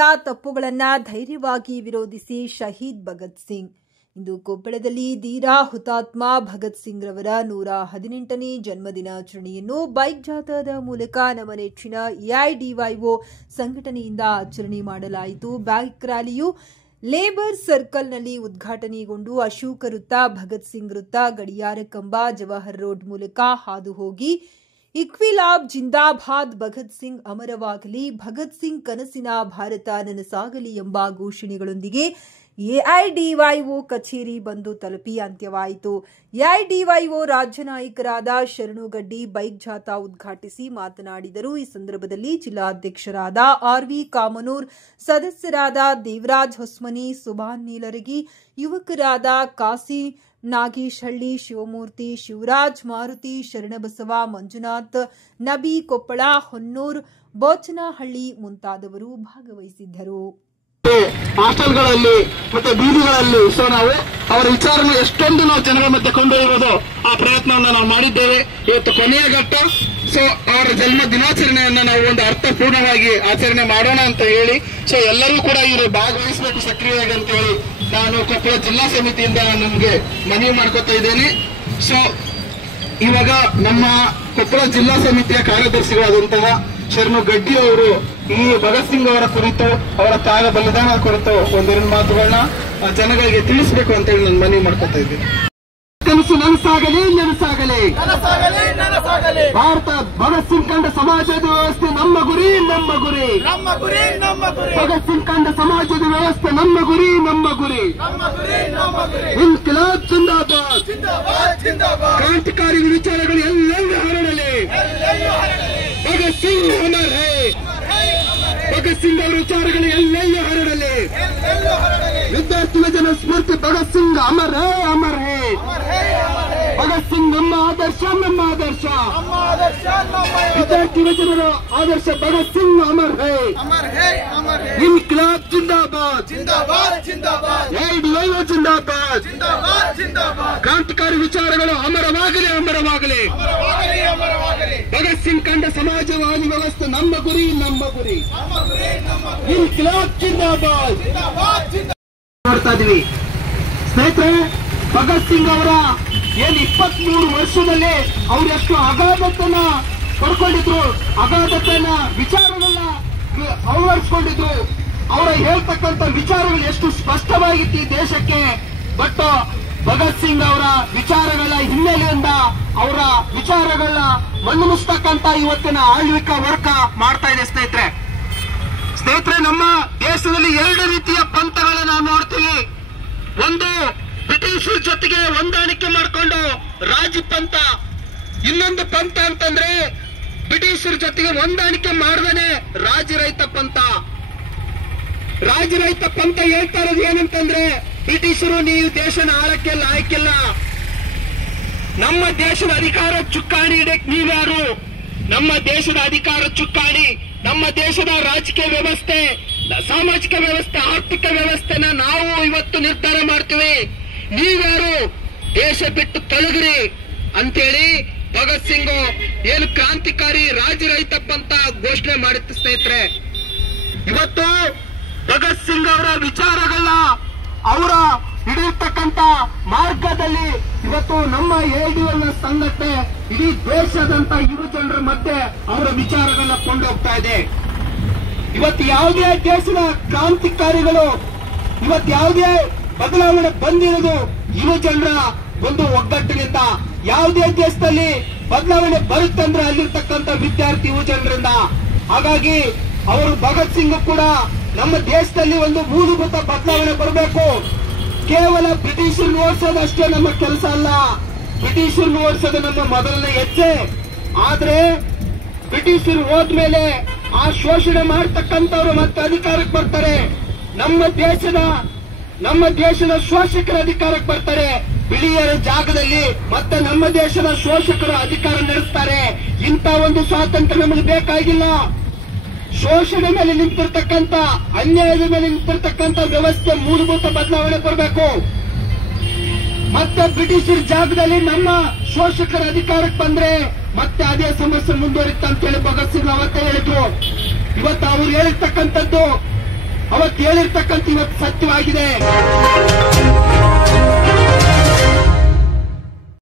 ರೀತಿಯ ತಪ್ಪುಗಳನ್ನು ಧೈರ್ಯವಾಗಿ ವಿರೋಧಿಸಿ ಶಹೀದ್ ಭಗತ್ ಸಿಂಗ್. ಇಂದು ಕೊಪ್ಪಳದಲ್ಲಿ ಧೀರ ಹುತಾತ್ಮ ಭಗತ್ ಸಿಂಗ್ ರವರ 118ನೇ ಜನ್ಮದಿನಾಚರಣೆಯನ್ನು ಬೈಕ್ ಜಾಥಾದ ಮೂಲಕ ನಮ್ಮ ನೆಚ್ಚಿನ ಎಐಡಿವೈಒ ಸಂಘಟನೆಯಿಂದ ಆಚರಣೆ ಮಾಡಲಾಯಿತು. ಬೈಕ್ ರ್ಯಾಲಿಯು ಲೇಬರ್ ಸರ್ಕಲ್ನಲ್ಲಿ ಉದ್ಘಾಟನೆಗೊಂಡು ಅಶೋಕ ವೃತ್ತ, ಭಗತ್ ಸಿಂಗ್ ವೃತ್ತ, ಗಡಿಯಾರ ಕಂಬ, ಜವಾಹರ್ ರೋಡ್ ಮೂಲಕ ಹಾದು ಹೋಗಿ ಇಕ್ವಿಲಾಬ್ ಜಿಂದಾಬಾದ್, ಭಗತ್ ಸಿಂಗ್ ಅಮರವಾಗಲಿ, ಭಗತ್ ಸಿಂಗ್ ಕನಸಿನ ಭಾರತ ನನಸಾಗಲಿ ಎಂಬ ಘೋಷಣೆಗಳೊಂದಿಗೆ ಎಐಡಿವೈಒ ಕಚೇರಿ ಬಂದು ತಲುಪಿ ಅಂತ್ಯವಾಯಿತು. ಎಐಡಿವೈಒ ರಾಜ್ಯ ನಾಯಕರಾದ ಶರಣುಗಡ್ಡಿ ಬೈಕ್ ಜಾಥಾ ಉದ್ಘಾಟಿಸಿ ಮಾತನಾಡಿದರು. ಈ ಸಂದರ್ಭದಲ್ಲಿ ಜಿಲ್ಲಾಧ್ಯಕ್ಷರಾದ ಆರ್ವಿ ಕಾಮನೂರ್, ಸದಸ್ಯರಾದ ದೇವರಾಜ್ ಹೊಸ್ಮನಿ, ಸುಭಾನ್ ನೀಲರಗಿ, ಯುವಕರಾದ ಕಾಸಿ ನಾಗೇಶ್ ಹಳ್ಳಿ, ಶಿವಮೂರ್ತಿ, ಶಿವರಾಜ್, ಮಾರುತಿ, ಶರಣಬಸವ, ಮಂಜುನಾಥ್, ನಬಿ, ಕೊಪ್ಪಳ, ಹೊನ್ನೂರ್, ಬೋಚನಹಳ್ಳಿ ಮುಂತಾದವರು ಭಾಗವಹಿಸಿದ್ದರು. ಹಾಸ್ಟೆಲ್ಗಳಲ್ಲಿ ಮತ್ತೆ ಬೀದಿಗಳಲ್ಲಿ ನಾವು ಅವರ ವಿಚಾರವನ್ನು ಎಷ್ಟೊಂದು ನಾವು ಜನಗಳ ಮಧ್ಯೆ ಕೊಂಡೊಯ್ಯುವುದು ಆ ಪ್ರಯತ್ನವನ್ನು ನಾವು ಮಾಡಿದ್ದೇವೆ. ಇವತ್ತು ಕೊನೆಯ ಘಟ್ಟ. ಅವರ ಜನ್ಮ ದಿನಾಚರಣೆಯನ್ನ ನಾವು ಒಂದು ಅರ್ಥಪೂರ್ಣವಾಗಿ ಆಚರಣೆ ಮಾಡೋಣ ಅಂತ ಹೇಳಿ ಎಲ್ಲರೂ ಕೂಡ ಇವರು ಭಾಗವಹಿಸಬೇಕು ಸಕ್ರಿಯವಾಗಿ ಅಂತ ಹೇಳಿ ನಾನು ಕೊಪ್ಪಳ ಜಿಲ್ಲಾ ಸಮಿತಿಯಿಂದ ನಮ್ಗೆ ಮನವಿ ಮಾಡ್ಕೊತಾ ಇದ್ದೇನೆ. ಇವಾಗ ನಮ್ಮ ಕೊಪ್ಪಳ ಜಿಲ್ಲಾ ಸಮಿತಿಯ ಕಾರ್ಯದರ್ಶಿಗಳಾದಂತಹ ಶರಣುಗಡ್ಡಿ ಅವರು ಈ ಭಗತ್ ಸಿಂಗ್ ಅವರ ಕುರಿತು, ಅವರ ತ್ಯಾಗ ಬಲಿದಾನ ಕುರಿತು ಒಂದೆರಡು ಮಾತುಗಳನ್ನ ಜನಗಳಿಗೆ ತಿಳಿಸಬೇಕು ಅಂತ ಹೇಳಿ ನಾನು ಮನವಿ ಮಾಡ್ಕೊತಾ ಇದ್ದೀನಿ. ಕನಸು ನನಸಾಗಲಿ, ನನಸಾಗಲಿ ಭಾರತ. ಭಗತ್ ಸಿಂಗ್ ಕಂಡ ಸಮಾಜದ ವ್ಯವಸ್ಥೆ ನಮ್ಮ ಗುರಿ, ನಮ್ಮ ಗುರಿ. ಭಗತ್ ಸಿಂಗ್ ಕಂಡ ಸಮಾಜದ ವ್ಯವಸ್ಥೆ ನಮ್ಮ ಗುರಿ, ನಮ್ಮ ಗುರಿ. ಇನ್ಕಿಲಾಬ್ ಜಿಂದಾಬಾದ್, ಕ್ರಾಂತಿಕಾರಿ ವಿಚಾರಗಳು ಎಲ್ಲೆಲ್ಲೂ ಹರಡಲಿ. ಭಗತ್ ಸಿಂಗ್ ಅಮರ್ ಹೈ, ಭಗತ್ ಸಿಂಗ್ ಅವರ ವಿಚಾರಗಳು ಎಲ್ಲೆಲ್ಲೂ ಹರಡಲಿ. ವಿದ್ಯಾರ್ಥಿ ಜನ ಸ್ಫೂರ್ತಿ ಭಗತ್ ಸಿಂಗ್ ಅಮರ್ ಹೈ, ಅಮರ್ ಹೈ. ಭಗತ್ ಸಿಂಗ್ ನಮ್ಮ ಆದರ್ಶ, ನಮ್ಮ ಆದರ್ಶ. ವಿದ್ಯಾರ್ಥಿ ಜನರ ಆದರ್ಶ ಭಗತ್ ಸಿಂಗ್ ಅಮರ್ ಹೈ. ಇನ್ಕಿಲಾಬ್ ಜಿಂದಾಬಾದ್, ಎಐಡಿವೈಒ ಜಿಂದಾಬಾದ್. ಕ್ರಾಂತಿಕಾರಿ ವಿಚಾರಗಳು ಅಮರವಾಗಲಿ, ಅಮರವಾಗಲಿ. ಭಗತ್ ಸಿಂಗ್ ಕಂಡ ಸಮಾಜವಾದಿ ವ್ಯವಸ್ಥೆ ನಮ್ಮ ಗುರಿ, ನಮ್ಮ ಗುರಿ. ಇನ್ಕಿಲಾಬ್ ಜಿಂದಾಬಾದ್ ನೋಡ್ತಾ ಇದೀವಿ ಸ್ನೇಹಿತರೆ. ಭಗತ್ ಸಿಂಗ್ ಅವರ 23 ವರ್ಷದಲ್ಲಿ ಅವ್ರು ಎಷ್ಟು ಅಗಾಧತನ ಪಡ್ಕೊಂಡಿದ್ರು, ಅಗಾಧತನ ವಿಚಾರಗಳನ್ನ ಅಳವಡಿಸಿಕೊಂಡಿದ್ರು. ಅವರ ಹೇಳ್ತಕ್ಕಂಥ ವಿಚಾರಗಳು ಎಷ್ಟು ಸ್ಪಷ್ಟವಾಗಿತ್ತು ಈ ದೇಶಕ್ಕೆ. ಬಟ್ ಭಗತ್ ಸಿಂಗ್ ಅವರ ವಿಚಾರಗಳ ಹಿನ್ನೆಲೆಯಿಂದ ಅವರ ವಿಚಾರಗಳನ್ನ ಮಣ್ಣು ಮುಚ್ಚತಕ್ಕಂತ ಇವತ್ತಿನ ಆಳ್ವಿಕ ವರ್ಗ ಮಾಡ್ತಾ ಇದೆ ಸ್ನೇಹಿತರೆ. ನಮ್ಮ ದೇಶದಲ್ಲಿ 2 ರೀತಿಯ ಪಂಥಗಳನ್ನ ನಾವು ನೋಡ್ತೀವಿ. ಒಂದು ಬ್ರಿಟಿಷರ ಜೊತೆಗೆ ಹೊಂದಾಣಿಕೆ ಮಾಡಿಕೊಂಡು ರಾಜ ಪಂಥ, ಇನ್ನೊಂದು ಪಂಥ ಅಂತಂದ್ರೆ ಬ್ರಿಟಿಷರ ಜೊತೆಗೆ ಹೊಂದಾಣಿಕೆ ಮಾಡದೇನೆ ರಾಜರಹಿತ ಪಂಥ. ರಾಜರಹಿತ ಪಂಥ ಹೇಳ್ತಾ ಇರೋದು ಏನಂತಂದ್ರೆ, ಬ್ರಿಟಿಷರು ನೀವು ದೇಶನ ಆಳಕ್ಕೆ ಲಾಯಕ್ಕಿಲ್ಲ, ನಮ್ಮ ದೇಶದ ಅಧಿಕಾರ ಚುಕ್ಕಾಣಿ ಇಡಕ್ ನೀವ್ಯಾರು? ನಮ್ಮ ದೇಶದ ಅಧಿಕಾರ ಚುಕ್ಕಾಣಿ, ನಮ್ಮ ದೇಶದ ರಾಜಕೀಯ ವ್ಯವಸ್ಥೆ, ಸಾಮಾಜಿಕ ವ್ಯವಸ್ಥೆ, ಆರ್ಥಿಕ ವ್ಯವಸ್ಥೆನ ನಾವು ಇವತ್ತು ನಿರ್ಧಾರ ಮಾಡ್ತೀವಿ, ನೀವ್ಯಾರು ದೇಶ ಬಿಟ್ಟು ತೊಲಗ್ರಿ ಅಂತೇಳಿ ಭಗತ್ ಸಿಂಗ್ ಏನು ಕ್ರಾಂತಿಕಾರಿ ರಾಜರಹಿತ ಪಂಥ ಘೋಷಣೆ ಮಾಡಿತ್ತು ಸ್ನೇಹಿತರೆ. ಇವತ್ತು ಭಗತ್ ಸಿಂಗ್ ಅವರ ವಿಚಾರಗಳನ್ನ ಅವರ ಹಿಡಿಯತಕ್ಕಂತ ಮಾರ್ಗದಲ್ಲಿ ಇವತ್ತು ನಮ್ಮ ಎಐಡಿವೈಒ ಸಂಘಟನೆ ಇಡೀ ದೇಶದಂತ ಯುವ ಜನರ ಮಧ್ಯೆ ಅವರ ವಿಚಾರಗಳನ್ನ ಕೊಂಡೋಗ್ತಾ ಇದೆ. ಇವತ್ತು ಯಾವುದೇ ದೇಶದ ಕ್ರಾಂತಿಕಾರಿಗಳು, ಇವತ್ತು ಯಾವುದೇ ಬದಲಾವಣೆ ಬಂದಿರೋದು ಯುವ ಜನರ ಒಂದು ಒಗ್ಗಟ್ಟಿನಿಂದ. ಯಾವುದೇ ದೇಶದಲ್ಲಿ ಬದಲಾವಣೆ ಬರುತ್ತಂದ್ರೆ ಅಲ್ಲಿರ್ತಕ್ಕಂಥ ವಿದ್ಯಾರ್ಥಿ ಯುವ ಜನರಿಂದ. ಹಾಗಾಗಿ ಅವರು ಭಗತ್ ಸಿಂಗ್ ಕೂಡ ನಮ್ಮ ದೇಶದಲ್ಲಿ ಒಂದು ಮೂಲಭೂತ ಬದಲಾವಣೆ ಬರಬೇಕು. ಕೇವಲ ಬ್ರಿಟಿಷರನ್ನು ಓಡಿಸೋದಷ್ಟೇ ನಮ್ಮ ಕೆಲಸ ಅಲ್ಲ, ಬ್ರಿಟಿಷರನ್ನು ಓಡಿಸೋದು ನಮ್ಮ ಮೊದಲನೇ ಹೆಜ್ಜೆ. ಆದ್ರೆ ಬ್ರಿಟಿಷರು ಹೋದ್ಮೇಲೆ ಆ ಶೋಷಣೆ ಮಾಡತಕ್ಕಂಥವ್ರು ಮತ್ತೆ ಅಧಿಕಾರಕ್ಕೆ ಬರ್ತಾರೆ. ನಮ್ಮ ದೇಶದ ಶೋಷಕರ ಅಧಿಕಾರಕ್ಕೆ ಬರ್ತಾರೆ. ಬಿಳಿಯರ ಜಾಗದಲ್ಲಿ ಮತ್ತೆ ನಮ್ಮ ದೇಶದ ಶೋಷಕರು ಅಧಿಕಾರ ನಡೆಸ್ತಾರೆ. ಇಂಥ ಒಂದು ಸ್ವಾತಂತ್ರ್ಯ ನಮಗೆ ಬೇಕಾಗಿಲ್ಲ. ಶೋಷಣೆ ಮೇಲೆ ನಿಂತಿರ್ತಕ್ಕಂಥ, ಅನ್ಯಾಯದ ಮೇಲೆ ನಿಂತಿರ್ತಕ್ಕಂಥ ವ್ಯವಸ್ಥೆ ಮೂಲಭೂತ ಬದಲಾವಣೆ ಬರಬೇಕು. ಮತ್ತೆ ಬ್ರಿಟಿಷರ ಜಾಗದಲ್ಲಿ ನಮ್ಮ ಶೋಷಕರ ಅಧಿಕಾರಕ್ಕೆ ಬಂದ್ರೆ ಮತ್ತೆ ಅದೇ ಸಮಸ್ಯೆ ಮುಂದುವರಿತ ಅಂತ ಹೇಳಿ ಭಗತ್ ಸಿಂಗ್ ಅವತ್ತೇ ಹೇಳಿದ್ರು. ಇವತ್ತು ಅವ್ರು ಹೇಳಿರ್ತಕ್ಕಂಥದ್ದು ಅವತ್ತು ಹೇಳಿರ್ತಕ್ಕಂಥ ಇವತ್ತು ಸತ್ಯವಾಗಿದೆ.